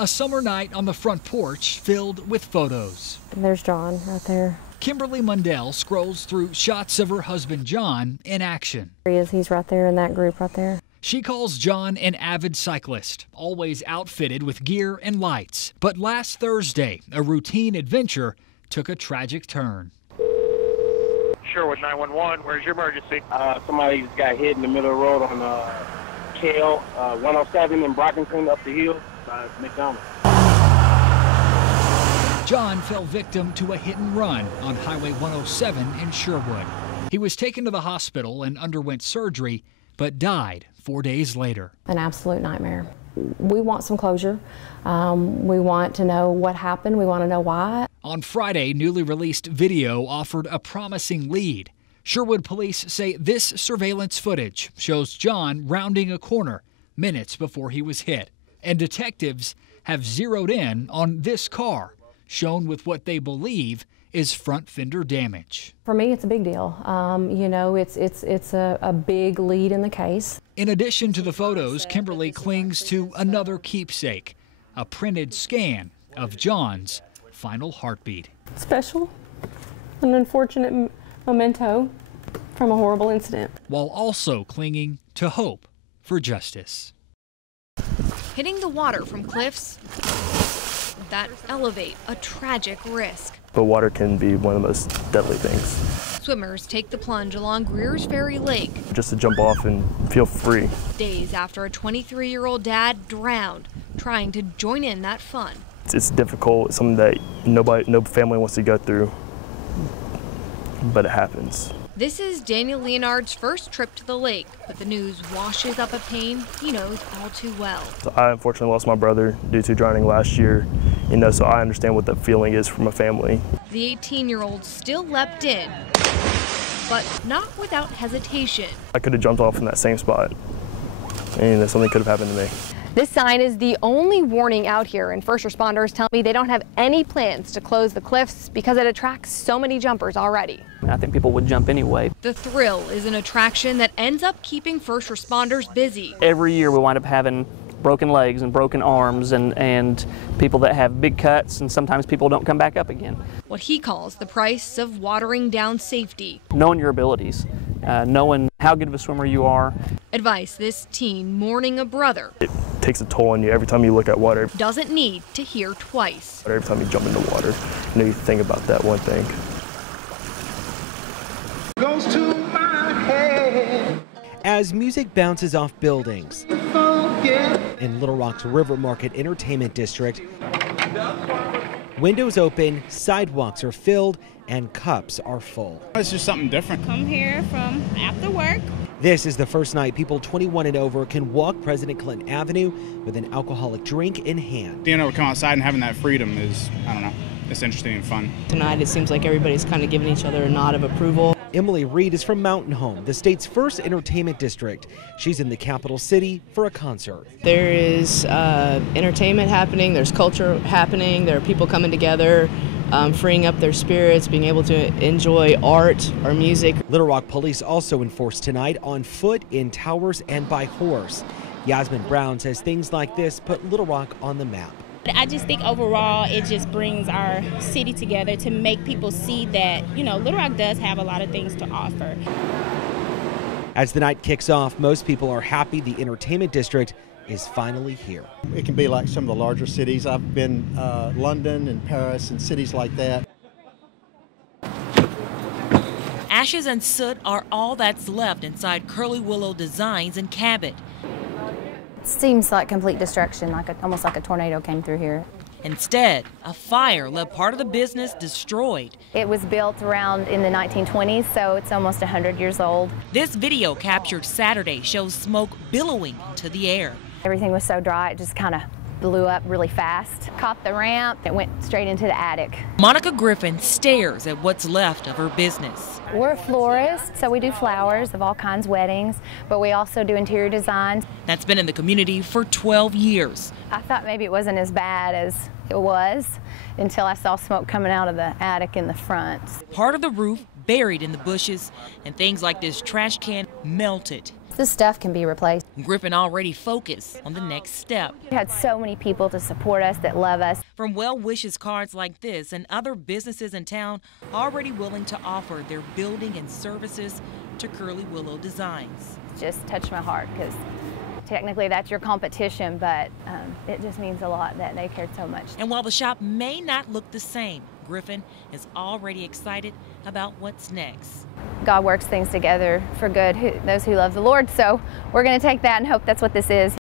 A summer night on the front porch filled with photos. There's John right there. Kimberly Mundell scrolls through shots of her husband John in action. He is. He's right there in that group right there. She calls John an avid cyclist, always outfitted with gear and lights. But last Thursday, a routine adventure took a tragic turn. Sherwood 911, where's your emergency? Somebody got hit in the middle of the road on KL 107 in Brockington up the hill by McDonald's. John fell victim to a hit and run on Highway 107 in Sherwood. He was taken to the hospital and underwent surgery, but died 4 days later. An absolute nightmare. We want some closure. We want to know what happened. We want to know why. On Friday, newly released video offered a promising lead. Sherwood police say this surveillance footage shows John rounding a corner minutes before he was hit. And detectives have zeroed in on this car, shown with what they believe is front fender damage. For me, it's a big deal. You know, it's a big lead in the case. In addition to the photos, Kimberly clings to another keepsake, a printed scan of John's final heartbeat. Special, an unfortunate memento from a horrible incident. While also clinging to hope for justice. Hitting the water from cliffs that elevate a tragic risk. But water can be one of the most deadly things. Swimmers take the plunge along Greers Ferry Lake. Just to jump off and feel free. Days after a 23-year-old dad drowned, trying to join in that fun. It's difficult. It's something that no family wants to go through, but it happens. This is Daniel Leonard's first trip to the lake, but the news washes up a pain he knows all too well. So I unfortunately lost my brother due to drowning last year, so I understand what that feeling is from a family. The 18-year-old still leapt in, but not without hesitation. I could have jumped off in that same spot, and something could have happened to me. This sign is the only warning out here, and first responders tell me they don't have any plans to close the cliffs because it attracts so many jumpers already. I think people would jump anyway. The thrill is an attraction that ends up keeping first responders busy. Every year we wind up having broken legs and broken arms and people that have big cuts, and sometimes people don't come back up again. What he calls the price of watering down safety. Knowing your abilities, knowing how good of a swimmer you are. Advice this teen mourning a brother. It takes a toll on you every time you look at water. Doesn't need to hear twice. Every time you jump into water, you think about that one thing. Goes to my head. As music bounces off buildings in Little Rock's River Market Entertainment District, windows open, sidewalks are filled, and cups are full. It's just something different. Come here from after work. This is the first night people 21 and over can walk President Clinton Avenue with an alcoholic drink in hand. Being able to come outside and having that freedom is, I don't know, it's interesting and fun. Tonight it seems like everybody's kind of giving each other a nod of approval. Emily Reed is from Mountain Home, the state's first entertainment district. She's in the capital city for a concert. There is entertainment happening, there's culture happening, there are people coming together, freeing up their spirits, being able to enjoy art or music. Little Rock police also enforced tonight on foot, in towers, and by horse. Yasmin Brown says things like this put Little Rock on the map. I just think overall it just brings our city together to make people see that, Little Rock does have a lot of things to offer. As the night kicks off, most people are happy the entertainment district is finally here. It can be like some of the larger cities. I've been London and Paris and cities like that. Ashes and soot are all that's left inside Curly Willow Designs in Cabot. It seems like complete destruction, almost like a tornado came through here. Instead, a fire left part of the business destroyed. It was built around in the 1920s, so it's almost 100 years old. This video captured Saturday shows smoke billowing into the air. Everything was so dry, it just kind of blew up really fast. Caught the ramp, it went straight into the attic. Monica Griffin stares at what's left of her business. We're a florist, so we do flowers of all kinds, weddings, but we also do interior designs. That's been in the community for 12 years. I thought maybe it wasn't as bad as it was until I saw smoke coming out of the attic in the front. Part of the roof buried in the bushes, and things like this trash can melted. This stuff can be replaced. Griffin already focused on the next step. We had so many people to support us that love us. From well wishes cards like this and other businesses in town already willing to offer their building and services to Curly Willow Designs. Just touched my heart because technically that's your competition, but it just means a lot that they cared so much. And while the shop may not look the same, Griffin is already excited about what's next. God works things together for good, those who love the Lord, so we're going to take that and hope that's what this is.